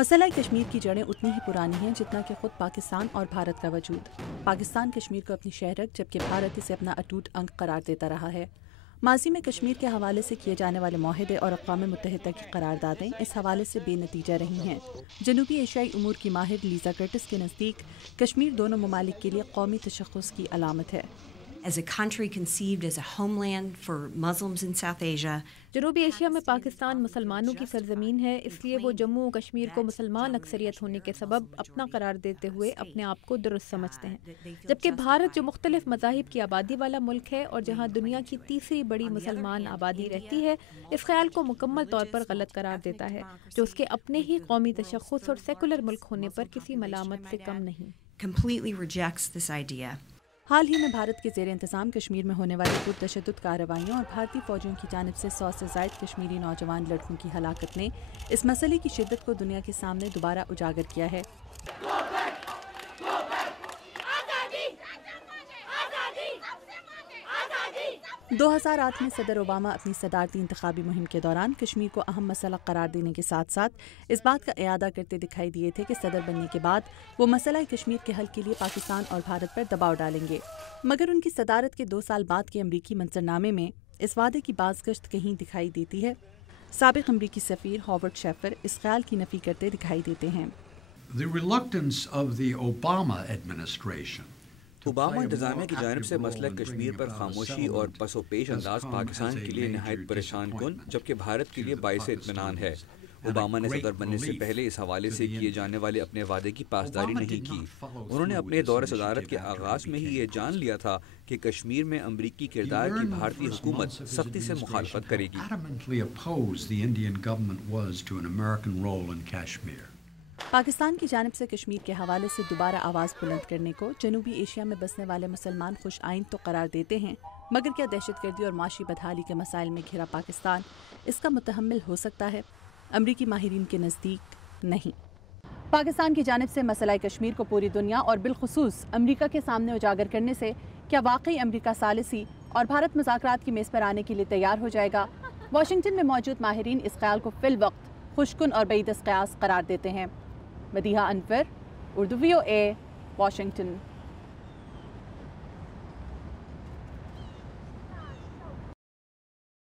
مسئلہ کشمیر کی جڑیں اتنی ہی پرانی ہیں جتنا کہ خود پاکستان اور بھارت کا وجود۔ پاکستان کشمیر کو اپنی شہرت جبکہ بھارت اسے اپنا اٹوٹ انگ قرار دیتا رہا ہے۔ ماضی میں کشمیر کے حوالے سے کیے جانے والے معاہدے اور اقوام متحدہ کی قراردادیں اس حوالے سے بے نتیجہ رہی ہیں۔ جنوبی ایشیائی امور کی ماہر لیزا کرٹس کے نزدیک کشمیر دونوں ممالک کے لیے قومی تشخص کی علامت ہے۔ As a country conceived as a homeland for Muslims in South Asia, جنوبی ایشیا میں پاکستان مسلمانوں کی سرزمین ہے، اس لیے وہ جموں و کشمیر کو مسلمان اکثریت ہونے کے سبب اپنا قرار دیتے ہوئے اپنے آپ کو درست سمجھتے ہیں، جبکہ بھارت جو مختلف مذاہب کی آبادی والا ملک ہے اور جہاں دنیا کی تیسری بڑی مسلمان آبادی رہتی ہے، اس خیال کو مکمل طور پر غلط قرار دیتا ہے، جو اس کے اپنے ہی قومی تشخص اور سیکولر ملک ہونے پر کسی ملامت سے کم نہیں۔ completely rejects this idea. حال ہی میں بھارت کے زیر انتظام کشمیر میں ہونے والی پرتشدد کارروائیوں اور بھارتی فوجیوں کی جانب سے 100 سے زائد کشمیری نوجوان لڑکوں کی ہلاکت نے اس مسئلے کی شدت کو دنیا کے سامنے دوبارہ اجاگر کیا ہے۔ 2008 میں صدر اوباما اپنی صدارتی انتخابی مہم کے دوران کشمیر کو اہم مسئلہ قرار دینے کے ساتھ ساتھ اس بات کا اعادہ کرتے دکھائی دیے تھے کہ صدر بننے کے بعد وہ مسئلہ کشمیر کے حل کے لیے پاکستان اور بھارت پر دباؤ ڈالیں گے، مگر ان کی صدارت کے 2 سال بعد کے امریکی منظرنامے میں اس وعدے کی بازگشت کہیں دکھائی دیتی ہے۔ سابق امریکی سفیر ہاورڈ شیفر اس خیال کی نفی کرتے دکھائی دیتے ہیں۔ The reluctance of the Obama administration Obama انتظامیہ کی جانب سے مسئلہ کشمیر پر خاموشی اور پس و پیش انداز پاکستان کے لیے نہایت پریشان کن جبکہ بھارت کے لیے باعث اطمینان ہے۔ اوباما نے صدر بننے سے پہلے اس حوالے سے کیے جانے والے اپنے وعدے کی پاسداری نہیں کی۔ انہوں نے اپنے دور صدارت کے آغاز میں ہی یہ جان لیا تھا کہ کشمیر میں امریکی کردار کی بھارتی حکومت سختی سے مخالفت کرے گی۔ پاکستان کی جانب سے کشمیر کے حوالے سے دوبارہ آواز بلند کرنے کو جنوبی ایشیا میں بسنے والے مسلمان خوش آئند تو قرار دیتے ہیں، مگر کیا دہشت گردی اور معاشی بدحالی کے مسائل میں گھرا پاکستان اس کا متحمل ہو سکتا ہے؟ امریکی ماہرین کے نزدیک نہیں۔ پاکستان کی جانب سے مسئلہ کشمیر کو پوری دنیا اور بالخصوص امریکہ کے سامنے اجاگر کرنے سے کیا واقعی امریکہ ثالثی اور بھارت مذاکرات کی میز پر آنے کے لیے تیار ہو جائے گا؟ واشنگٹن میں موجود ماہرین اس خیال کو فی الوقت خوشکن اور بعید القیاس قرار دیتے ہیں۔ مدیحہ انور، اردو VOA، واشنگٹن۔